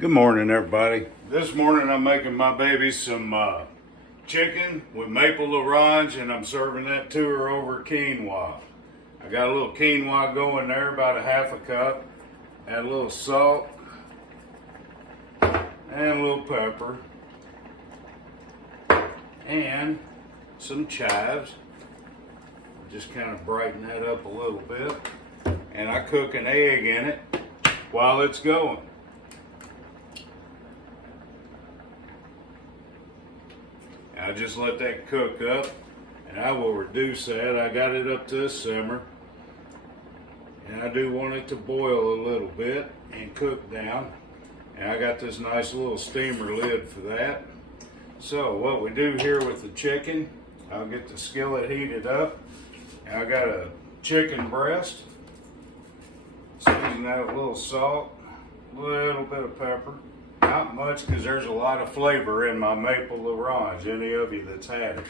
Good morning, everybody. This morning I'm making my baby some chicken with maple l'orange, and I'm serving that to her over quinoa. I got a little quinoa going there, about a half a cup. Add a little salt and a little pepper and some chives. Just kind of brighten that up a little bit. And I cook an egg in it while it's going. I just let that cook up, and I will reduce that. I got it up to a simmer, and I do want it to boil a little bit and cook down. And I got this nice little steamer lid for that. So what we do here with the chicken, I'll get the skillet heated up. And I got a chicken breast. Season that with a little salt, a little bit of pepper. Not much, because there's a lot of flavor in my maple l'orange, any of you that's had it.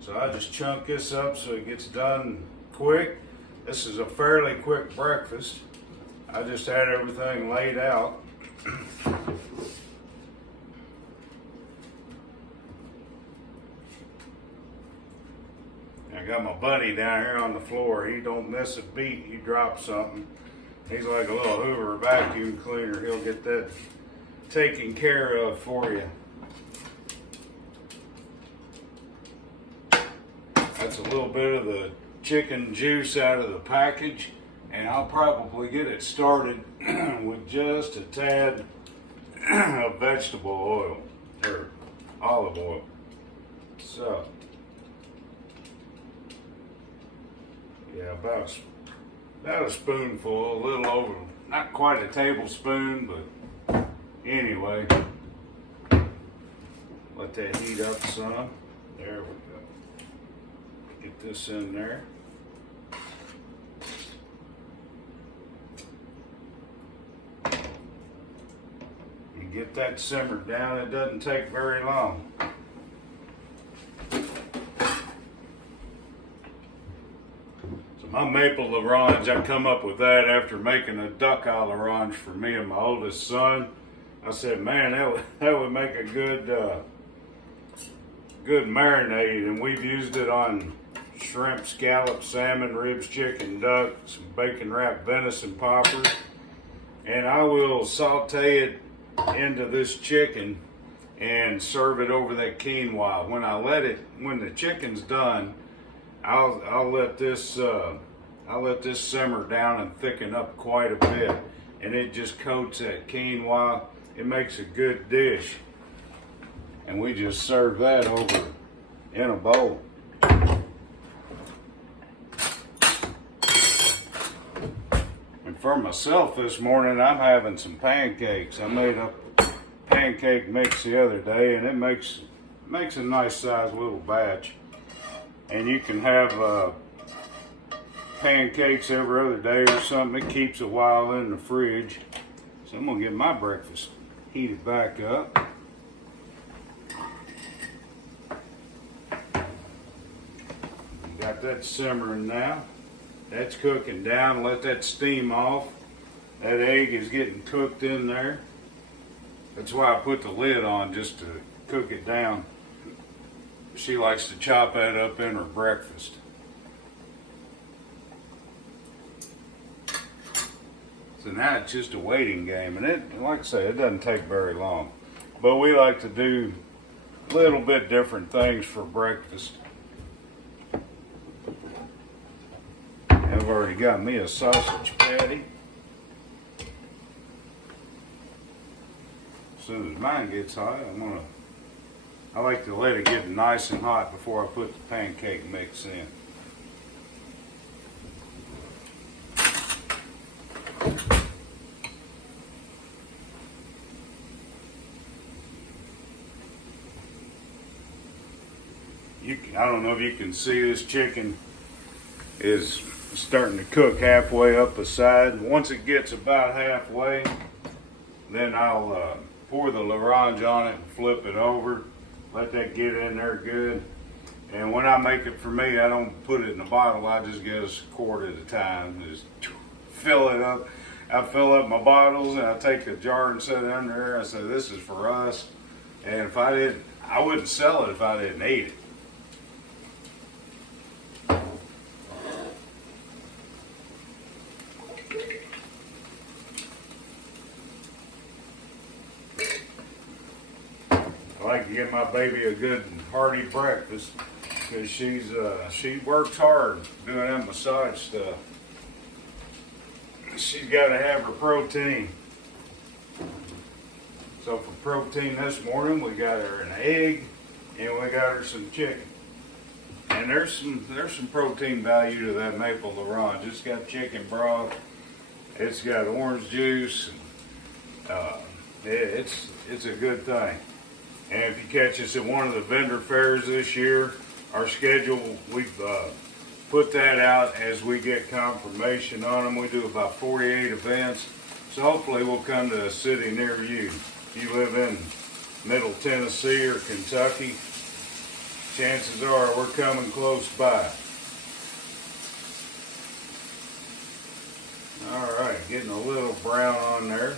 So I just chunk this up so it gets done quick. This is a fairly quick breakfast. I just had everything laid out. I got my buddy down here on the floor. He don't miss a beat. He drops something. He's like a little Hoover vacuum cleaner. He'll get that taken care of for you. That's a little bit of the chicken juice out of the package, and I'll probably get it started with just a tad of vegetable oil or olive oil. So yeah, about a spoonful, a little over, not quite a tablespoon, but anyway, let that heat up some. There we go. Get this in there. And get that simmered down. It doesn't take very long. So my maple l'orange, I come up with that after making a duck à l'orange for me and my oldest son. I said, man, that would make a good marinade, and we've used it on shrimp, scallops, salmon, ribs, chicken, duck, some bacon wrapped venison poppers, and I will saute it into this chicken and serve it over that quinoa. When the chicken's done, I'll let this simmer down and thicken up quite a bit, and it just coats that quinoa. It makes a good dish, and we just serve that over in a bowl. And for myself this morning, I'm having some pancakes. I made up pancake mix the other day, and it makes a nice sized little batch. And you can have pancakes every other day or something. It keeps a while in the fridge. So I'm gonna get my breakfast heated back up. Got that simmering now. That's cooking down. Let that steam off. That egg is getting cooked in there. That's why I put the lid on, just to cook it down. She likes to chop that up in her breakfast. So now it's just a waiting game, and it, like I say, it doesn't take very long. But we like to do a little bit different things for breakfast. I've already got me a sausage patty. As soon as mine gets hot, I like to let it get nice and hot before I put the pancake mix in. I don't know if you can see, this chicken is starting to cook halfway up the side. Once it gets about halfway, then I'll pour the l'orange on it and flip it over. Let that get in there good. And when I make it for me, I don't put it in a bottle. I just get a quart at a time. Just fill it up. I fill up my bottles and I take a jar and set it under there. I say, this is for us. And if I didn't, I wouldn't sell it if I didn't eat it. I like to give my baby a good hearty breakfast because she works hard doing that massage stuff. She's got to have her protein. So for protein this morning, we got her an egg and we got her some chicken. And there's some protein value to that maple l'orange. It's got chicken broth. It's got orange juice. It's a good thing. And if you catch us at one of the vendor fairs this year, our schedule, we've put that out as we get confirmation on them. We do about 48 events. So hopefully we'll come to a city near you. If you live in Middle Tennessee or Kentucky, chances are we're coming close by. All right, getting a little brown on there.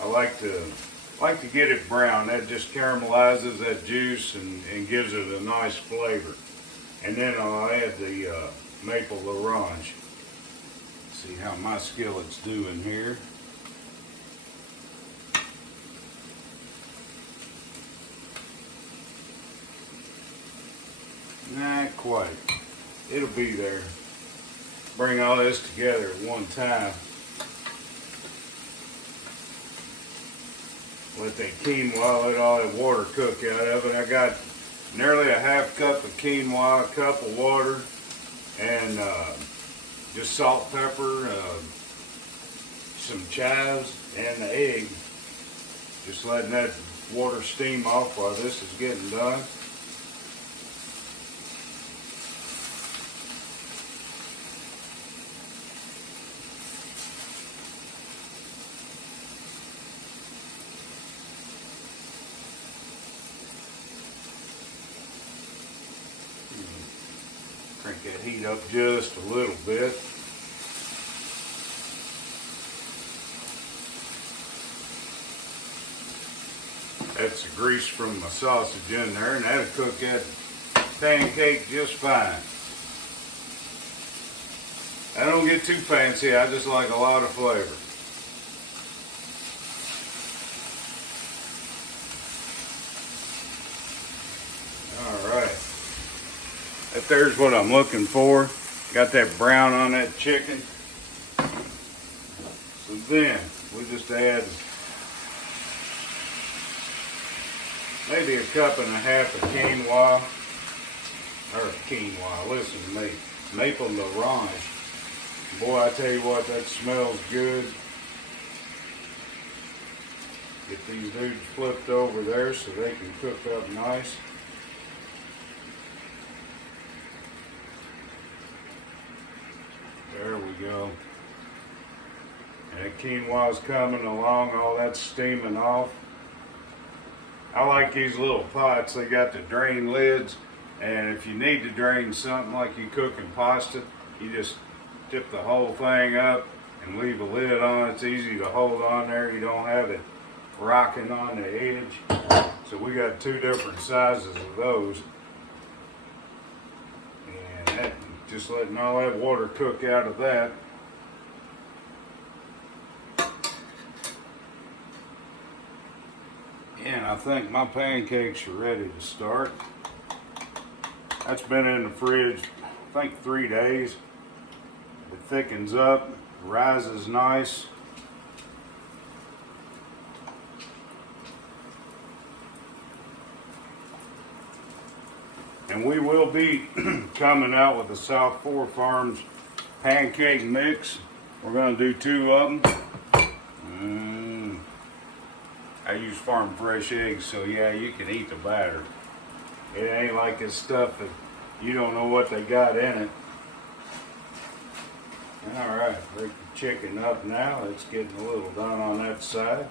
I like to get it brown. That just caramelizes that juice and gives it a nice flavor. And then I'll add the maple l'orange. See how my skillet's doing here. Not quite. It'll be there. Bring all this together at one time. Let that quinoa, let all that water cook out of it. I got nearly a half cup of quinoa, a cup of water, and just salt, pepper, some chives, and the egg. Just letting that water steam off while this is getting done. Crank that heat up just a little bit. That's the grease from my sausage in there, and that'll cook that pancake just fine. I don't get too fancy, I just like a lot of flavor. If there's what I'm looking for. Got that brown on that chicken. So then we just add maybe a cup and a half of quinoa. Or quinoa, listen to me. Maple l'orange. Boy, I tell you what, that smells good. Get these dudes flipped over there so they can cook up nice. There we go. And that quinoa's coming along, all that's steaming off. I like these little pots, they got the drain lids, and if you need to drain something like you cooking pasta, you just tip the whole thing up and leave a lid on. It's easy to hold on there, you don't have it rocking on the edge. So we got two different sizes of those. And that, just letting all that water cook out of that. And I think my pancakes are ready to start. That's been in the fridge, I think 3 days. It thickens up, rises nice. And we will be coming out with the South Four Farms pancake mix. We're going to do 2 of them. I use farm fresh eggs, so yeah, you can eat the batter. It ain't like this stuff that you don't know what they got in it. Alright, break the chicken up now. It's getting a little done on that side.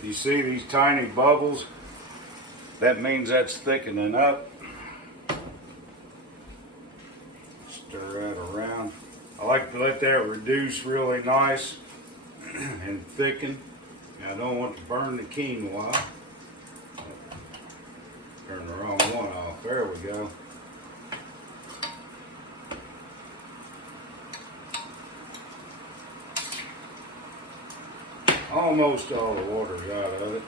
You see these tiny bubbles? That means that's thickening up. Stir that around. like to let that reduce really nice and thicken. I don't want to burn the quinoa. Turn the wrong one off. There we go. Almost all the water's out of it.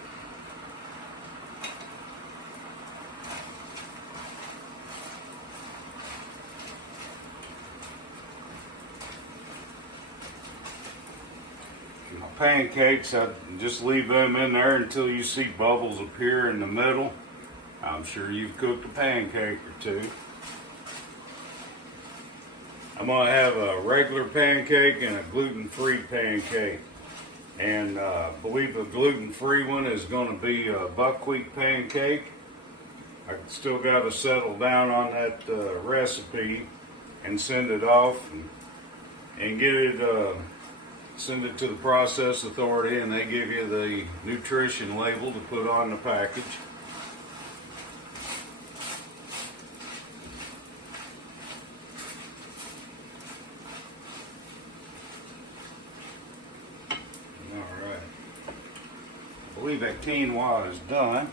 My pancakes, I just leave them in there until you see bubbles appear in the middle. I'm sure you've cooked a pancake or two. I'm going to have a regular pancake and a gluten-free pancake. And I believe the gluten-free one is going to be a buckwheat pancake. I still got to settle down on that recipe and send it off and get it, send it to the process authority, and they give you the nutrition label to put on the package. I believe that quinoa is done.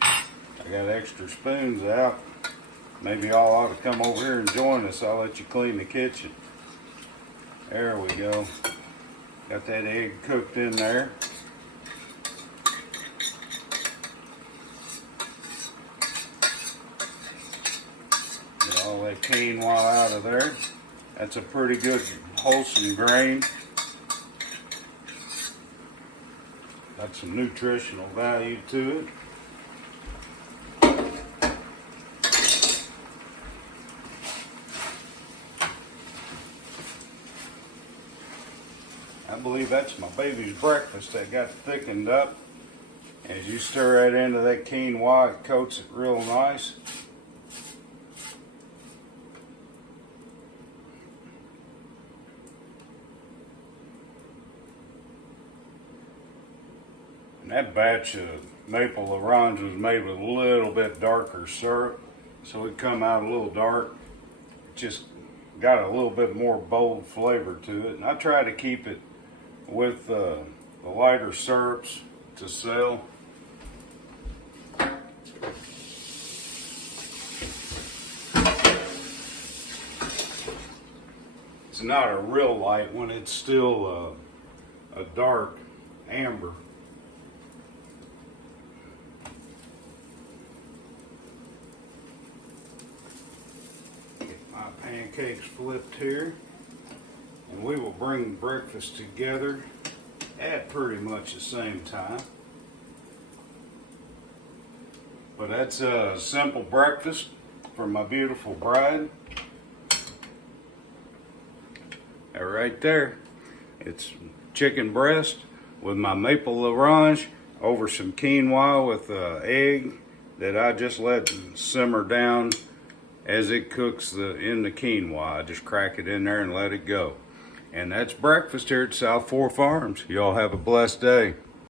I got extra spoons out. Maybe y'all ought to come over here and join us. I'll let you clean the kitchen. There we go. Got that egg cooked in there. Get all that quinoa out of there. That's a pretty good wholesome grain. Got some nutritional value to it. I believe that's my baby's breakfast that got thickened up. As you stir that into that quinoa, it coats it real nice. And that batch of maple orange was made with a little bit darker syrup, so it come out a little dark. It just got a little bit more bold flavor to it. And I try to keep it with the lighter syrups to sell. It's not a real light one, it's still a dark amber. Pancakes flipped here, and we will bring breakfast together at pretty much the same time. But that's a simple breakfast for my beautiful bride. And right there, it's chicken breast with my maple orange over some quinoa with egg that I just let simmer down. As it cooks in the quinoa, I just crack it in there and let it go. And that's breakfast here at South Four Farms. Y'all have a blessed day.